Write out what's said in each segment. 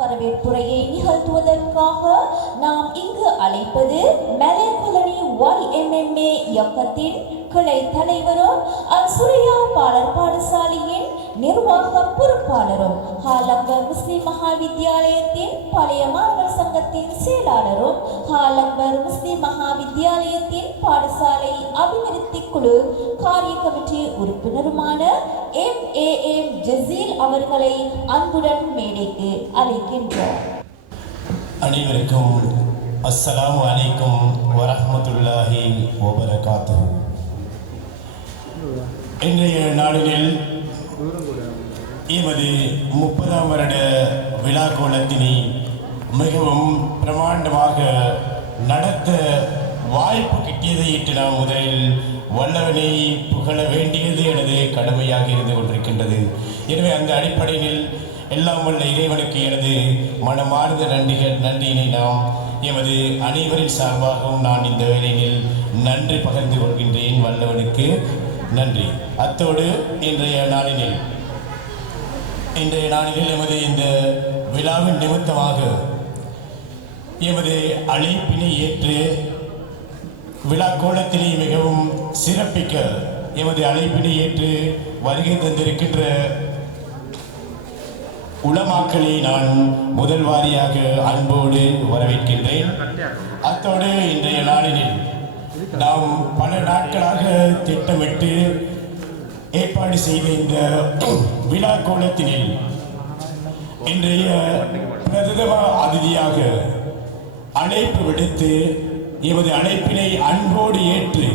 வரவேற்புரையை நிகழ்த்துவதற்காக நாம் இங்கு அழைப்பது மலைக்குலனி YMMA இயக்கத்தின் கிளை தலைவரும் அல்சுரியா பாலர் பாடசாலையின் நிர்வாக பொறுப்பாளரும் ஹாலம்பர் முஸ்லிம் மகாவித்தியாலயத்தின் பழைய மாணவர் சங்கத்தின் செயலாளரும் ஹாலம்பர் முஸ்லிம் மகாவித்தியாலயத்தின் பாடசாலை அபிவிருத்தி குழு காரிய கமிட்டி உறுப்பினருமான MAM ஜசீல் அவர்களை அன்புடன் மேடைக்கு அழைக்கின்றோம். அனைவருக்கும் அஸ்ஸலாமு அலைக்கும் வரஹ்மத்துல்லாஹி வபரகாத்துஹு. இன்றைய நாளில் எமது 30ஆம் வருட விழா கோலத்தினை மிகவும் பிரமாண்டமாக நடத்த வாய்ப்பு கிட்டியதை இட்டு நாம் முதலில் வல்லவனை புகழ வேண்டியது எனது கடமையாக இருந்து கொண்டிருக்கின்றது. எனவே அந்த அடிப்படையில் எல்லாம் வல்ல இறைவனுக்கு எனது மனமார்ந்த நன்றியினை நாம் எமது அனைவரின் சார்பாகவும் நான் இந்த வேளையில் நன்றி பகிர்ந்து கொள்கின்றேன். வல்லவனுக்கு நன்றி. அத்தோடு இன்றைய நாளில் எமது இந்த விழாவின் நிமித்தமாக எமது அழைப்பினை ஏற்று விழா கோலத்திலே மிகவும் சிறப்பிக்க எமது அழைப்பினை ஏற்று வருகை தந்திருக்கின்ற உலமாக்களை நான் முதல் வாரியாக அன்போடு வரவேற்கின்றேன். அத்தோடு இன்றைய நாளில் நாம் பல நாட்களாக திட்டமிட்டு ஏற்பாடு செய்த இந்த விழா கோலத்தினில் இன்றைய பிரதம அதிதியாக அழைப்பு விடுத்து எமது அழைப்பினை அன்போடு ஏற்று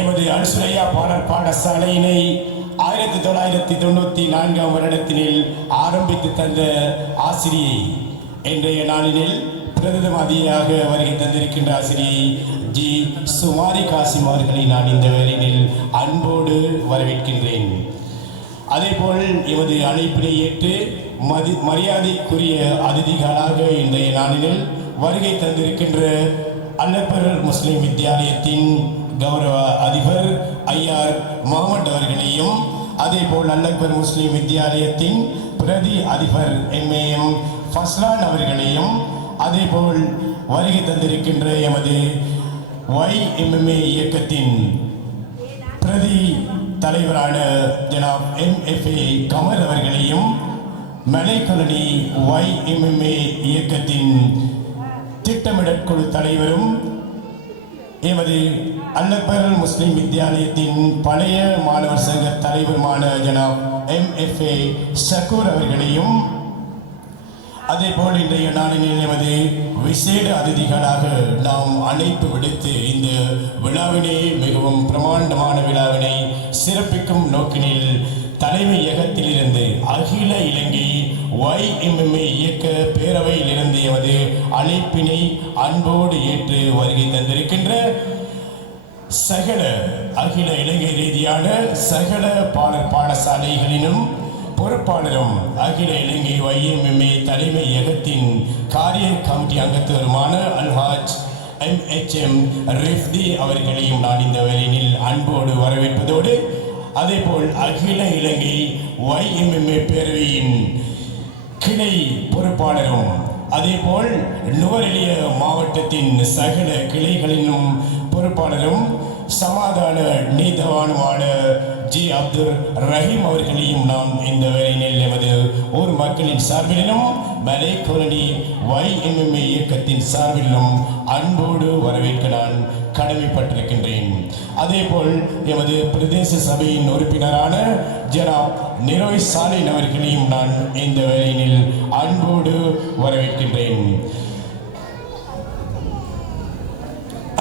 எமது அல்சுரையா பாலர் பாடசாலையினை 1994 வருடத்தினில் ஆரம்பித்து தந்த ஆசிரியை இன்றைய நாளில் பிரதம அதிதியாக வருகை தந்திருக்கின்ற ஆசிரியை ஜி சுமாரி காசிம் அவர்களை நான் இந்த வேளையில் அன்போடு வரவேற்கின்றேன். அதேபோல் எமது அழைப்பினை ஏற்று மரியாதைக்குரிய அதிதிகளாக இன்றைய நாளில் வருகை தந்திருக்கின்ற அல்லப்பர் முஸ்லிம் வித்தியாலயத்தின் கௌரவ அதிபர் ஐயார் முகமது அவர்களையும் அதேபோல் அல்லப்பர் முஸ்லிம் வித்தியாலயத்தின் பிரதி அதிபர் MAM ஃபஸ்லான் அவர்களையும் அதேபோல் வருகை தந்திருக்கின்ற எமது YMMA இயக்கத்தின் பிரதி தலைவரான ஜனாப் MFA கமர் அவர்களையும் மலைக்குலனி YMMA இயக்கத்தின் திட்டமிடல் குழு தலைவரும் எமது அல்லப்பர் முஸ்லிம் வித்தியாலயத்தின் பழைய மாணவர் சங்க தலைவருமான ஜனாப் MFA ஷக்கூர் அவர்களையும் அதேபோல் இன்றைய நாளில் எமது விசேட அதிதிகளாக நாம் அழைப்பு விடுத்து இந்த விழாவினை மிகவும் பிரமாண்டமான விழாவினை சிறப்பிக்கும் நோக்கினில் தலைமையகத்திலிருந்து அகில இலங்கை YMMA இயக்க பேரவையிலிருந்து எமது அழைப்பினை அன்போடு ஏற்று வருகை தந்திருக்கின்ற சகல அகில இலங்கை ரீதியான சகல பாடசாலைகளிலும் பொறுப்பாளரும் அகில இலங்கை YMMA தலைமையகத்தின் காரிய கமிட்டி அங்கத்தவருமான அல்ஹாஜ் MHM ரிஃப்தி அவர்களையும் நான் இந்த வேளையில் அன்போடு வரவேற்பதோடு அதேபோல் அகில இலங்கை YMMA பேரவையின் கிளை பொறுப்பாளரும் அதேபோல் நுவரெலிய மாவட்டத்தின் சகல கிளைகளிலும் பொறுப்பாளரும் சமாதான நீதவானுமான ஜி அப்துல் ரஹீம் அவர்களையும் நாம் இந்த வேளையில் எமது ஊர் மக்களின் சார்பிலும் மலைக்குலனி YMMA இயக்கத்தின் சார்பிலும் அன்போடு வரவேற்க நான் கடமைப்பட்டிருக்கின்றேன். அதேபோல் எமது பிரதேச சபையின் உறுப்பினரான ஜனாப் நிரோய் சாலின் அவர்களையும் நான் இந்த வேளையில் அன்போடு வரவேற்கின்றேன்.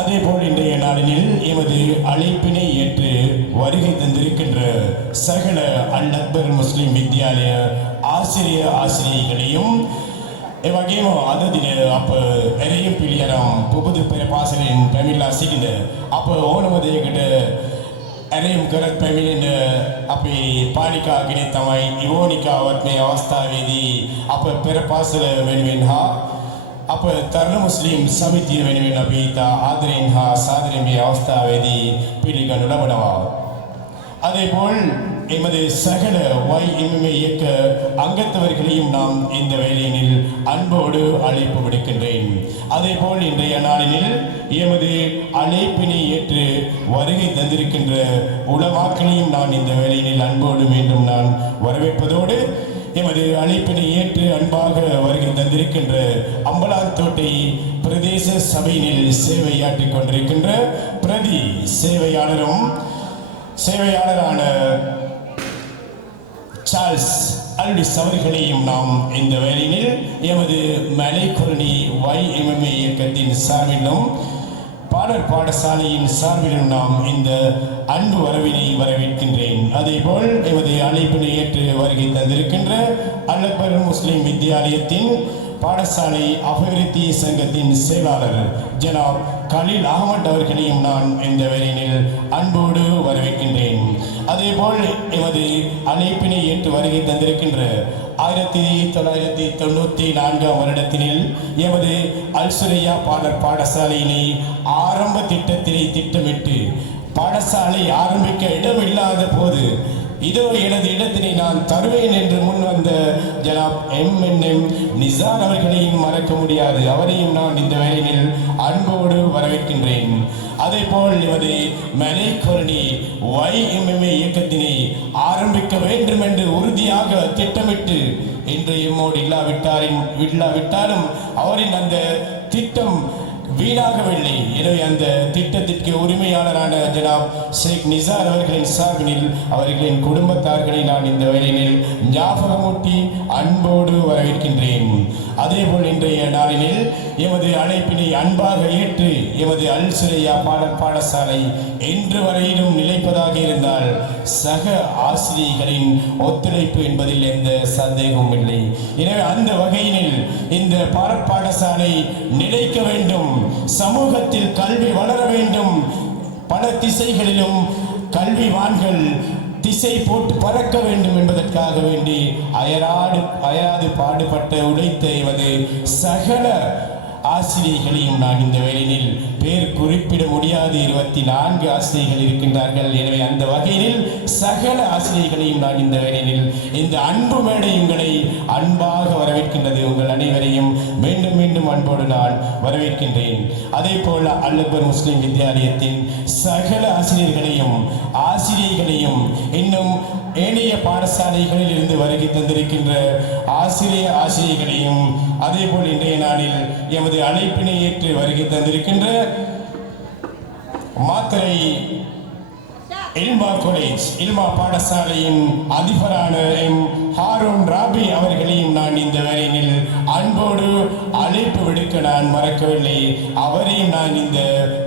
அதேபோல் இன்றைய நாளில் எமது அழைப்பினை ஏற்று வருகை தந்திருக்கின்ற சகல அல்லப்பர் முஸ்லிம் வித்தியாலய ஆசிரியைகளையும் එවගේම අද දින අප ඇරයුම් පිළියරම් පුබුදු පෙර පාසලෙන් පැමිණලා සිටින අප ඕනම දෙයකට ඇරයුම් කරත් පැමිණෙන අපේ පාලිකා කෙනෙක් තමයි ඉවෝනිකාවත් මේ අවස්ථාවේදී අප පෙර පාසල වෙනුවෙන් හා අප තරුණ මුස්ලිම් සමිතිය වෙනුවෙන් අපි ඉතා ආදරයෙන් හා සාදරයෙන් මේ අවස්ථාවේදී පිළිගනු ලබනවා. அதேபோல் எமது சகல YMMA இயக்க அங்கத்தவர்களையும் நாம் இந்த வேலையினில் அன்போடு அழைப்பு விடுக்கின்றேன். அதேபோல் இன்றைய நாளினில் எமது அழைப்பினை ஏற்று வருகை தந்திருக்கின்ற உலமாக்களையும் நான் இந்த வேலையினில் அன்போடு மீண்டும் நான் வரவேற்பதோடு எமது அழைப்பினை ஏற்று அன்பாக வருகை தந்திருக்கின்ற அம்பலாத்தோட்டை பிரதேச சபையினில் சேவையாற்றிக் கொண்டிருக்கின்ற பிரதி சேவையாளரான சார்ல்ஸ் அல்விஸ் அவர்களையும் நாம் இந்த வேளையில் எமது மலைக்குரணி YMMA இயக்கத்தின் சார்பிலும் பாடற் பாடசாலையின் சார்பிலும் நாம் இந்த அன்பு வரவினை வரவேற்கின்றேன். அதேபோல் எமது அழைப்பினை ஏற்று வருகை தந்திருக்கின்ற அல் அக்பர் முஸ்லிம் வித்தியாலயத்தின் பாடசாலை அபிவிருத்தி சங்கத்தின் செயலாளர் ஜனாப் கலீல் அகமது அவர்களையும் நான் இந்த வேளையில் அன்போடு வரவேற்கின்றேன். அதேபோல் எமது அழைப்பினை ஏற்று வருகை தந்திருக்கின்ற 1994 வருடத்தினில் எமது அல்சுரையா பாடற் பாடசாலையினை ஆரம்ப திட்டத்தினை திட்டமிட்டு பாடசாலை ஆரம்பிக்க இடமில்லாத போது இதோ எனது இடத்தினை நான் தருவேன் என்று முன் வந்த ஜனாப் MNM நிசார் அவர்களையும் மறக்க முடியாது. அவரையும் நான் இந்த வேளையில் அன்போடு வரவேற்கின்றேன். அதேபோல் எமது மலைக்குரணி YMMA இயக்கத்தினை ஆரம்பிக்க வேண்டும் என்று உறுதியாக திட்டமிட்டு இன்று எம்மோடு இல்லாவிட்டாலும் அவரின் அந்த திட்டம் வீணாகவில்லை. எனவே அந்த திட்டத்திற்கு உரிமையாளரான ஜனாப் ஷேக் நிசார் அவர்களின் சார்பில் அவர்களின் குடும்பத்தார்களை நான் இந்த வேளையில் ஞாபகமூட்டி அன்போடு வரவேற்கின்றேன். அதேபோல் இன்றைய நாளில் எமது அழைப்பினை அன்பாக ஏற்று எமது அல்சுரையா பாடசாலை இன்று வரையிலும் நிலைப்பதாக இருந்தால் சக ஆசிரியர்களின் ஒத்துழைப்பு என்பதில் எந்த சந்தேகமும் இல்லை. எனவே அந்த வகையினில் இந்த பாடசாலை நிலைக்க வேண்டும், சமூகத்தில் கல்வி வளர வேண்டும், பல திசைகளிலும் கல்விவான்கள் திசை போட்டு பறக்க வேண்டும் என்பதற்காக வேண்டி அயராது பாடுபட்ட உழைத்த எமது சகல ஆசிரியர்களையும் நான் இந்த வேளையில் பேர் குறிப்பிட முடியாது 24 ஆசிரியர்கள் இருக்கின்றார்கள். எனவே அந்த வகையில் சகல ஆசிரியர்களையும் நான் இந்த வேளையில் இந்த அன்பு மேடை உங்களை அன்பாக வரவேற்கின்றது. உங்கள் அனைவரையும் மீண்டும் மீண்டும் அன்போடு நான் வரவேற்கின்றேன். அதே போல அல் அக்பர் முஸ்லிம் வித்தியாலயத்தின் சகல ஆசிரியர்களையும் இன்னும் ஏனைய பாடசாலைகளில் இருந்து வருகை தந்திருக்கின்ற ஆசிரியர்களையும் அதேபோல் இன்றைய நாளில் எமது அழைப்பினை ஏற்று வருகை தந்திருக்கின்ற மாத்தரை இல்மா பாடசாலையின் அதிபரான ஹாரூன் ராபி அவர்களையும் நான் இந்த வேளையில் அன்போடு அழைப்பு விடுக்க நான் மறக்கவில்லை. அவரையும் நான் இந்த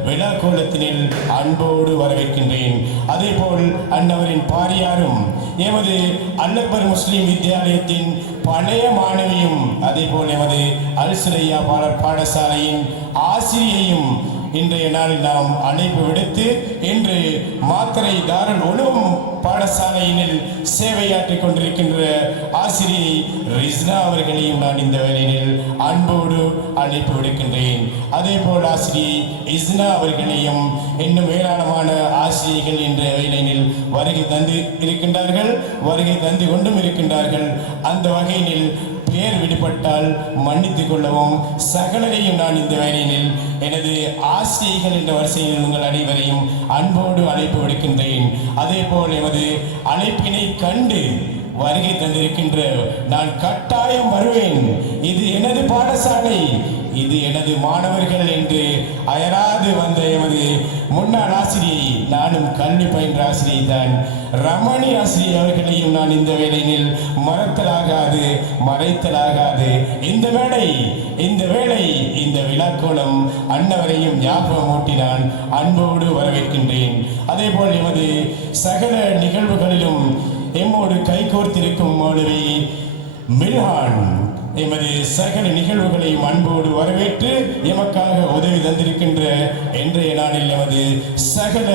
விழா கோலத்தினில் அன்போடு வரவேற்கின்றேன். அதேபோல் அன்னவரின் பாரியாரும் எமது அல் அக்பர் முஸ்லிம் வித்தியாலயத்தின் பழைய மாணவியும் அதேபோல் எமது அல்சுரையா பாடசாலையின் ஆசிரியையும் இன்றைய நாளில் நாம் அழைப்பு விடுத்து இன்று மாத்தரை தாருல் உலூம் பாடசாலையினில் சேவையாற்றிக் கொண்டிருக்கின்ற ஆசிரியை ரிஸ்னா அவர்களையும் நான் இந்த வேளையில் அன்போடு அழைப்பு விடுக்கின்றேன். அதே போல் ஆசிரியை இஸ்னா அவர்களையும் இன்னும் ஏராளமான ஆசிரியர்கள் என்ற வேளையில் வருகை தந்து கொண்டும் இருக்கின்றார்கள். அந்த வகையில் பெயர் விடுபட்டால் மன்னித்துக் கொள்ளவும். சகலரையும் நான் இந்த வேளையில் எனது ஆசிரியர்கள் என்ற வரிசையில் உங்கள் அனைவரையும் அன்போடு அழைப்பு விடுக்கின்றேன். அதே போல் எமது அழைப்பினை கண்டு வருகை தந்திருக்கின்ற நான் கட்டாயம் வருவேன், இது எனது பாடசாலை, இது எனது மாணவர்கள் என்று அயராது வந்த எமது முன்னாள் ஆசிரியை, நானும் கல்வி பயின்ற ஆசிரியை தான் ரமணி ஆசிரியை அவர்களையும் நான் இந்த வேளையில் மறைத்தலாகாது. இந்த வேளை இந்த விழாக்கோலம் அன்னவரையும் ஞாபகம் ஊட்டி நான் அன்போடு வரவேற்கின்றேன். அதே போல் எமது சகல நிகழ்வுகளிலும் எம்மோடு கைகோர்த்திருக்கும் மௌலவி மில்ஹான் எமது சகல நிகழ்வுகளையும் அன்போடு வரவேற்று எமக்காக உதவி தந்திருக்கின்ற இன்றைய நாளில் எமது சகல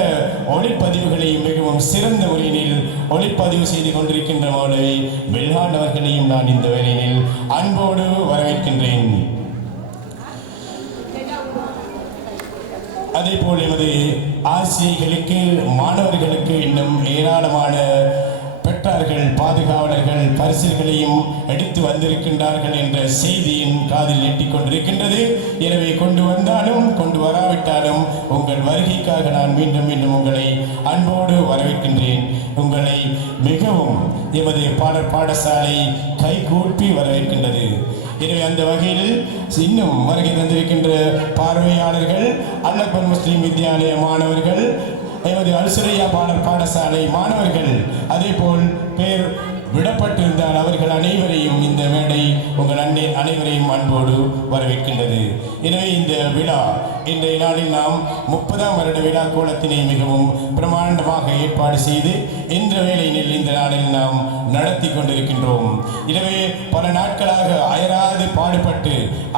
ஒளிப்பதிவுகளையும் மிகவும் சிறந்த முறையில் ஒளிப்பதிவு செய்து கொண்டிருக்கின்ற மௌலவி மில்ஹான் அவர்களையும் நான் இந்த வேளையில் அன்போடு வரவேற்கின்றேன். அதே போல் எமது ஆசிரியர்களுக்கு மாணவர்களுக்கு இன்னும் ஏராளமான பெற்றார்கள், பாதுகாவலர்கள் பரிசுகளையும் எடுத்து வந்திருக்கின்றார்கள் என்ற செய்தியின் காதில் எட்டிக் கொண்டிருக்கின்றது. எனவே கொண்டு வந்தாலும் கொண்டு வராவிட்டாலும் உங்கள் வருகைக்காக நான் மீண்டும் மீண்டும் உங்களை அன்போடு வரவேற்கின்றேன். உங்களை மிகவும் எமது பாடசாலை கைகூப்பி வரவேற்கின்றது. எனவே அந்த வகையில் இன்னும் வருகை தந்திருக்கின்ற பார்வையாளர்கள், அல்லப்பன் முஸ்லிம் வித்யாலய மாணவர்கள், எமது அல்சுரையா பாடசாலை மாணவர்கள், அதே போல் பேர் விடப்பட்டிருந்தால் அவர்கள் அனைவரையும் இந்த மேடை உங்கள் அனைவரையும் அன்போடு வரவேற்கின்றது. எனவே இந்த விழா இன்றைய நாளில் நாம் 30ஆம் வருட விழா கோலத்தினை மிகவும் பிரமாண்டமாக ஏற்பாடு செய்து இந்த வேளையில் இந்த நாளில் நாம் நடத்தி கொண்டிருக்கின்றோம். எனவே பல நாட்களாக அயராது பாடுபட்டு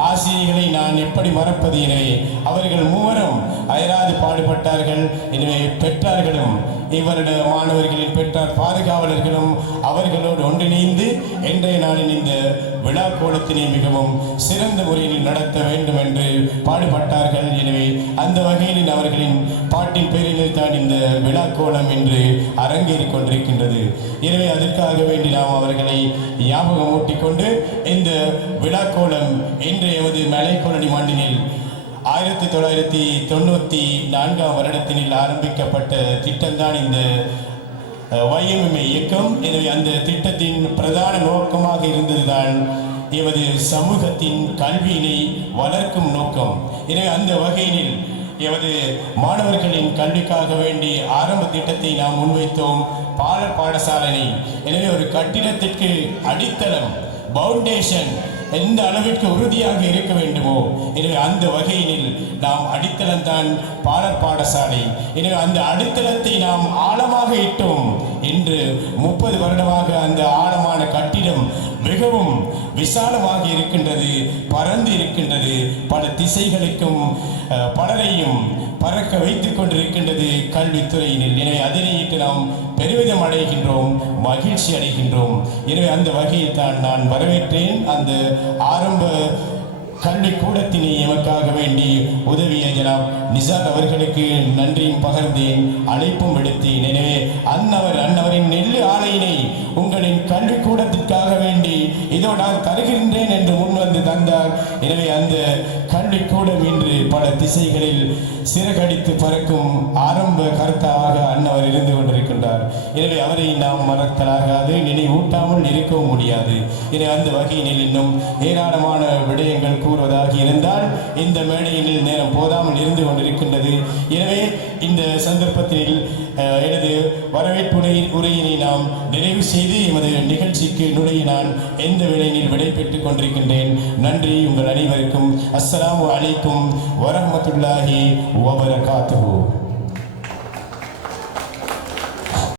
ஆசிரியர்களை நான் எப்படி மறப்பது? எனவே அவர்கள் மூவரும் அயராது பாடுபட்டார்கள். எனவே பெற்றார்களும் இவருட மாணவர்களின் பெற்றார் பாதுகாவலர்களும் அவர்களோடு ஒன்றிணைந்து இன்றைய நாளில் இந்த விழா கோலத்தினை மிகவும் சிறந்த முறையில் நடத்த வேண்டும் என்று பாடுபட்டார்கள். எனவே அந்த வகையில் அவர்களின் பாட்டின் பேரில் தான் இந்த விழா கோலம் என்று அரங்கேறிக் கொண்டிருக்கின்றது. எனவே அதற்காக வேண்டி நாம் அவர்களை ஞாபகம் ஊட்டிக்கொண்டு இந்த விழா கோலம் இன்றைய மலைக்கோலனி மண்ணினில் 1994ஆம் வருடத்தினில் ஆரம்பிக்கப்பட்ட திட்டம்தான் இந்த YMMA இயக்கம். எனவே அந்த திட்டத்தின் பிரதான நோக்கமாக இருந்ததுதான் எமது சமூகத்தின் கல்வியினை வளர்க்கும் நோக்கம். எனவே அந்த வகையில் எமது மாணவர்களின் கல்விக்காக வேண்டி ஆரம்ப திட்டத்தை நாம் முன்வைத்தோம், பாடசாலை. எனவே ஒரு கட்டிடத்திற்கு அடித்தளம், பவுண்டேஷன் எந்த அளவிற்கு உறுதியாக இருக்க வேண்டுமோ, எனவே அந்த வகையில் நாம் அடித்தளம் தான் பாடசாலை. எனவே அந்த அடித்தளத்தை நாம் ஆழமாக இட்டோம். இன்று 30 வருடமாக அந்த ஆழமான கட்டிடம் மிகவும் விசாலமாக இருக்கின்றது, பறந்து இருக்கின்றது, பல திசைகளுக்கும் பலரையும் பறக்க வைத்துக் கொண்டிருக்கின்றது கல்வித்துறையினில். எனவே அதனையிட்டு நாம் பெருமிதம் அடைகின்றோம், மகிழ்ச்சி அடைகின்றோம். எனவே அந்த வகையில் தான் நான் வரவேற்றேன். அந்த ஆரம்ப கல்வி கூடத்தினை எமக்காக வேண்டி உதவிய ஜனாப் நிசார் அவர்களுக்கு நன்றியும் பகர்ந்தேன், அழைப்பும் விடுத்தேன். எனவே அன்னவரின் நெல்லு ஆலையினை உங்களின் கல்வி கூடத்திற்காக வேண்டி இதோ நான் தருகின்றேன் என்று முன்வந்து தந்தார். எனவே அந்த கல்விக்கூடம் இன்று பல திசைகளில் சிறகடித்து பறக்கும் ஆரம்ப கருத்தாக அன்னவர் இருந்து கொண்டிருக்கின்றார். எனவே அவரை நாம் மறத்தலாகாது, நினைவூட்டாமல் இருக்கவும் முடியாது. எனவே அந்த வகையில் இன்னும் ஏராளமான விடயங்கள் கூறுவதாக இருந்தால் இந்த மேடையில் நேரம் போதாமல் இருந்து கொண்டிருக்கின்றது. எனவே இந்த சந்தர்ப்பத்தில் எனது வரவேற்பு உரையினை நாம் நிறைவு செய்து எமது நிகழ்ச்சிக்கு நுழைய நான் எந்த வேளையில் விடை பெற்றுக் கொண்டிருக்கின்றேன். நன்றி உங்கள் அனைவருக்கும். அஸ்ஸலாமு அலைக்கும் வரஹ்மத்துல்லாஹி வபரகாத்துஹு.